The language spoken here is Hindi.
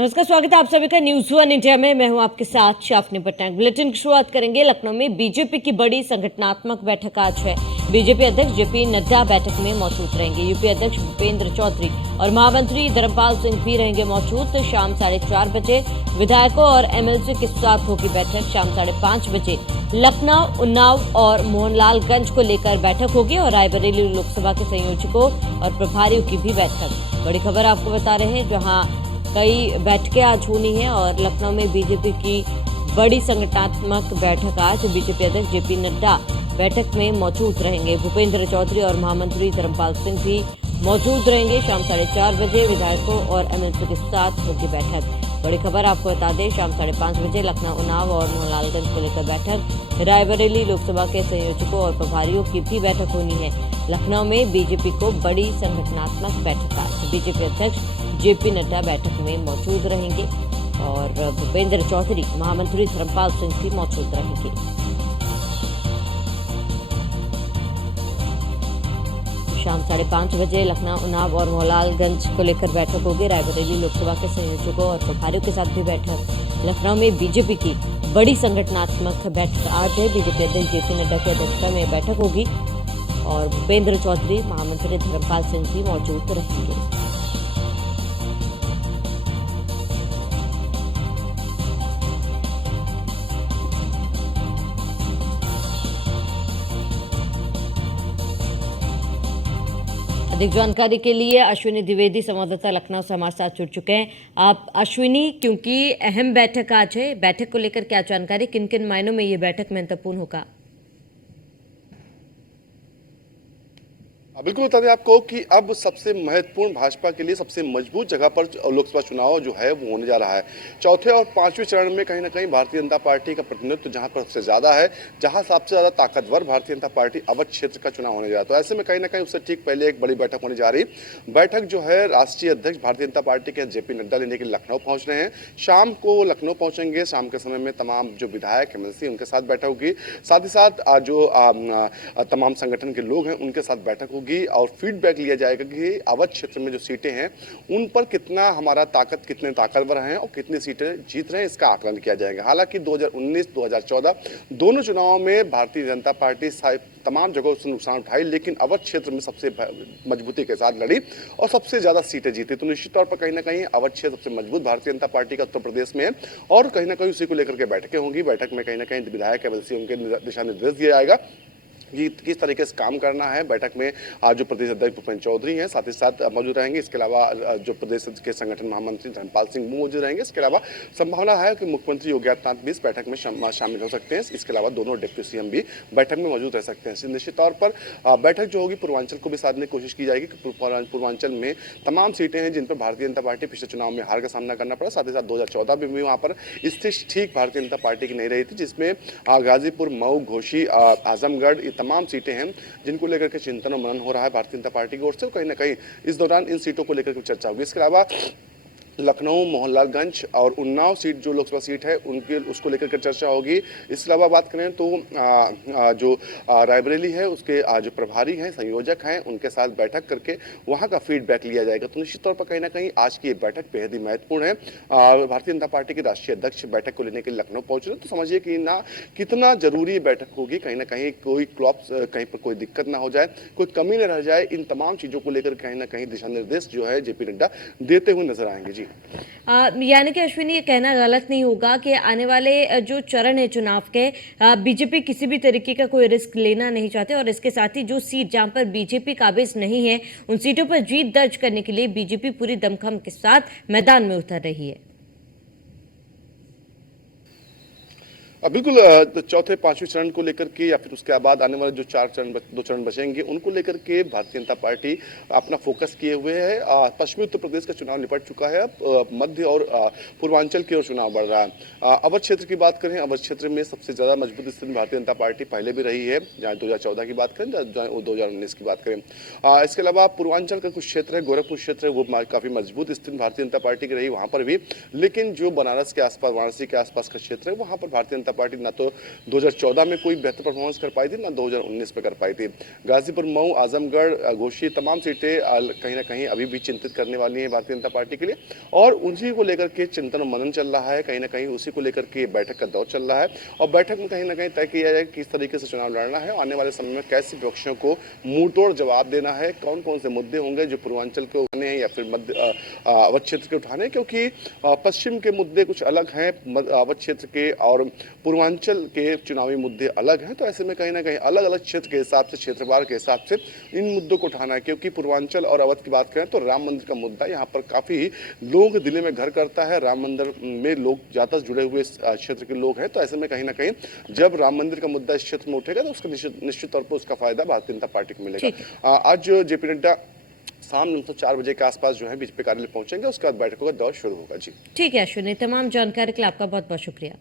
नमस्कार, स्वागत है आप सभी का न्यूज वन इंडिया में। मैं हूं आपके साथ शाफनी पटनायक। बुलेटिन की शुरुआत करेंगे। लखनऊ में बीजेपी की बड़ी संगठनात्मक बैठक आज है। बीजेपी अध्यक्ष जेपी नड्डा बैठक में मौजूद रहेंगे। यूपी अध्यक्ष भूपेंद्र चौधरी और महामंत्री धर्मपाल सिंह भी रहेंगे मौजूद। तो शाम 4:30 बजे विधायकों और एमएलसी के साथ होगी बैठक। शाम 5:30 बजे लखनऊ, उन्नाव और मोहनलालगंज को लेकर बैठक होगी और रायबरेली लोकसभा के संयोजकों और प्रभारियों की भी बैठक। बड़ी खबर आपको बता रहे हैं, जहां कई बैठकें आज होनी है और लखनऊ में बीजेपी की बड़ी संगठनात्मक बैठक आज। बीजेपी अध्यक्ष जेपी नड्डा बैठक में मौजूद रहेंगे। भूपेंद्र चौधरी और महामंत्री धर्मपाल सिंह भी मौजूद रहेंगे। शाम 4:30 बजे विधायकों और एमएलसी के साथ होगी बैठक। बड़ी खबर आपको बता दें, शाम 5:30 बजे लखनऊ, उन्नाव और मोहनलालगंज को लेकर बैठक। रायबरेली लोकसभा के संयोजकों और प्रभारियों की भी बैठक होनी है। लखनऊ में बीजेपी को बड़ी संगठनात्मक बैठक आज। बीजेपी अध्यक्ष जेपी नड्डा बैठक में मौजूद रहेंगे और भूपेंद्र चौधरी, महामंत्री धर्मपाल सिंह भी मौजूद रहेंगे। शाम 5:30 बजे लखनऊ, उन्नाव और मोहनलालगंज को लेकर बैठक होगी। रायबरेली लोकसभा के संयोजकों और प्रभारियों के साथ भी बैठक। लखनऊ में बीजेपी की बड़ी संगठनात्मक बैठक आज है। बीजेपी अध्यक्ष जेपी नड्डा की अध्यक्षता में बैठक होगी और भूपेंद्र चौधरी, महामंत्री धर्मपाल सिंह भी मौजूद रहेंगे। अधिक जानकारी के लिए अश्विनी द्विवेदी संवाददाता लखनऊ से हमारे साथ जुड़ चुके हैं। आप अश्विनी, क्योंकि अहम बैठक आज है, बैठक को लेकर क्या जानकारी, किन किन मायनों में ये बैठक महत्वपूर्ण होगा? बिल्कुल बता दें आपको कि अब सबसे महत्वपूर्ण, भाजपा के लिए सबसे मजबूत जगह पर लोकसभा चुनाव जो है वो होने जा रहा है। चौथे और पांचवें चरण में कहीं ना कहीं भारतीय जनता पार्टी का प्रतिनिधित्व जहां पर सबसे ज्यादा है, जहां सबसे ज्यादा ताकतवर भारतीय जनता पार्टी अवध क्षेत्र का चुनाव होने जा रहा है। तो ऐसे में कहीं ना कहीं उससे ठीक पहले एक बड़ी बैठक होने जा रही। बैठक जो है राष्ट्रीय अध्यक्ष भारतीय जनता पार्टी के जेपी नड्डा लेने के लिए लखनऊ पहुंच रहे हैं। शाम को लखनऊ पहुंचेंगे। शाम के समय में तमाम जो विधायक एमएलसी उनके साथ बैठक होगी। साथ ही साथ जो तमाम संगठन के लोग हैं उनके साथ बैठक होगी और फीडबैक लिया जाएगा कि अवध क्षेत्र में जो सीटें हैं उन पर कितना हमारा कितने ताकतवर हैं और कितनी सीटें जीत रहे हैं, इसका आकलन किया जाएगा। हालांकि 2019, 2014 दोनों चुनावों में भारतीय जनता पार्टी तमाम जगहों से नुकसान उठाई, लेकिन अवध क्षेत्र में सबसे मजबूती के साथ लड़ी और सबसे ज्यादा सीटें जीती। तो निश्चित तौर पर कहीं ना कहीं अवध क्षेत्र सबसे मजबूत भारतीय जनता पार्टी का उत्तर प्रदेश में है और कहीं ना कहीं उसी को लेकर के बैठकें होंगी। बैठक में कहीं ना कहीं विधायक एमएलसी उनके दिशा निर्देश दिया जाएगा कि किस तरीके से काम करना है। बैठक में आज जो प्रदेश अध्यक्ष भूपेंद्र चौधरी हैं साथ ही साथ मौजूद रहेंगे। इसके अलावा जो प्रदेश के संगठन महामंत्री धर्मपाल सिंह मौजूद रहेंगे। इसके अलावा संभावना है कि मुख्यमंत्री योगी आदित्यनाथ भी इस बैठक में शामिल हो सकते हैं। इसके अलावा दोनों डिप्टी सीएम भी बैठक में मौजूद रह सकते हैं। निश्चित तौर पर बैठक जो होगी पूर्वांचल को भी साधने की कोशिश की जाएगी कि पूर्वांचल में तमाम सीटें हैं जिन पर भारतीय जनता पार्टी पिछले चुनाव में हार का सामना करना पड़ा। साथ ही साथ 2014 में भी वहाँ पर स्थिति ठीक भारतीय जनता पार्टी की नहीं रही थी, जिसमें गाजीपुर, मऊ, घोसी, आजमगढ़, ये तमाम सीटें हैं जिनको लेकर के चिंतन और मनन हो रहा है भारतीय जनता पार्टी की ओर से। कहीं ना कहीं इस दौरान इन सीटों को लेकर के चर्चा होगी। इसके अलावा लखनऊ, मोहनलालगंज और उन्नाव सीट जो लोकसभा सीट है उसको लेकर के चर्चा होगी। इसके अलावा बात करें तो जो रायबरेली है उसके जो प्रभारी हैं, संयोजक हैं, उनके साथ बैठक करके वहां का फीडबैक लिया जाएगा। तो निश्चित तौर पर कहीं ना कहीं आज की ये बैठक बेहद ही महत्वपूर्ण है। भारतीय जनता पार्टी के राष्ट्रीय अध्यक्ष बैठक को लेने के लिए लखनऊ पहुंच रहे हैं। तो समझिए कि ना कितना जरूरी बैठक होगी। कहीं ना कहीं कोई कहीं पर कोई दिक्कत ना हो जाए, कोई कमी न रह जाए, इन तमाम चीजों को लेकर कहीं ना कहीं दिशा निर्देश जो है जेपी नड्डा देते हुए नजर आएंगे। जी, यानी कि अश्विनी, ये कहना गलत नहीं होगा कि आने वाले जो चरण है चुनाव के, बीजेपी किसी भी तरीके का कोई रिस्क लेना नहीं चाहते और इसके साथ ही जो सीट जहां पर बीजेपी काबिज नहीं है उन सीटों पर जीत दर्ज करने के लिए बीजेपी पूरी दमखम के साथ मैदान में उतर रही है। बिल्कुल। तो चौथे पांचवें चरण को लेकर के या फिर उसके बाद आने वाले जो दो चरण बचेंगे उनको लेकर के भारतीय जनता पार्टी अपना फोकस किए हुए है। पश्चिमी उत्तर प्रदेश का चुनाव निपट चुका है, अब मध्य और पूर्वांचल की ओर चुनाव बढ़ रहा है। अवध क्षेत्र की बात करें, अवध क्षेत्र में सबसे ज्यादा मजबूत स्थिति भारतीय जनता पार्टी पहले भी रही है, जहाँ 2014 की बात करें, 2019 की बात करें। इसके अलावा पूर्वांचल का कुछ क्षेत्र है, गोरखपुर क्षेत्र है, वो काफी मजबूत स्थिति भारतीय जनता पार्टी की रही वहां पर भी। लेकिन जो बनारस के आसपास, वाराणसी के आसपास का क्षेत्र है, वहां पर भारतीय जनता जनता पार्टी ना तो 2014 में कोई बेहतर परफॉर्मेंस कर पाई थी, ना 2019 में कर पाई थी। गाजीपुर, मऊ, आजमगढ़, घोसी तमाम सीटें कहीं ना कहीं अभी भी चिंतित करने वाली हैं भारतीय जनता पार्टी के लिए, और उसी को लेकर के चिंतन मनन चल रहा है। कहीं ना कहीं उसी को लेकर के बैठक का दौर चल रहा है, और बैठक में कहीं ना कहीं तय किया जाए किस तरीके से चुनाव लड़ना है, आने वाले समय में कैसे विपक्षियों को मुंह तोड़ जवाब देना है, कौन कौन से मुद्दे होंगे जो पूर्वांचल के उठाने हैं या फिर मध्य अवध क्षेत्र के उठाने, क्योंकि पश्चिम के मुद्दे कुछ अलग हैं, अवध क्षेत्र के और पूर्वांचल के चुनावी मुद्दे अलग हैं। तो ऐसे में कहीं ना कहीं अलग अलग क्षेत्र के हिसाब से, क्षेत्रवार के हिसाब से इन मुद्दों को उठाना है, क्योंकि पूर्वांचल और अवध की बात करें तो राम मंदिर का मुद्दा यहाँ पर काफ़ी लोगों के दिल में घर करता है। राम मंदिर में लोग ज़्यादा जुड़े हुए क्षेत्र के लोग हैं, तो ऐसे में कहीं ना कहीं जब राम मंदिर का मुद्दा इस क्षेत्र में उठेगा तो उसका निश्चित तौर पर उसका फायदा भारतीय जनता पार्टी को मिलेगा। आज जेपी नड्डा शाम 4 बजे के आसपास जो है बीजेपी कार्यालय पहुंचेंगे, उसके बाद बैठकों का दौर शुरू होगा। जी ठीक है अश्विनी, तमाम जानकारी के लिए आपका बहुत बहुत शुक्रिया।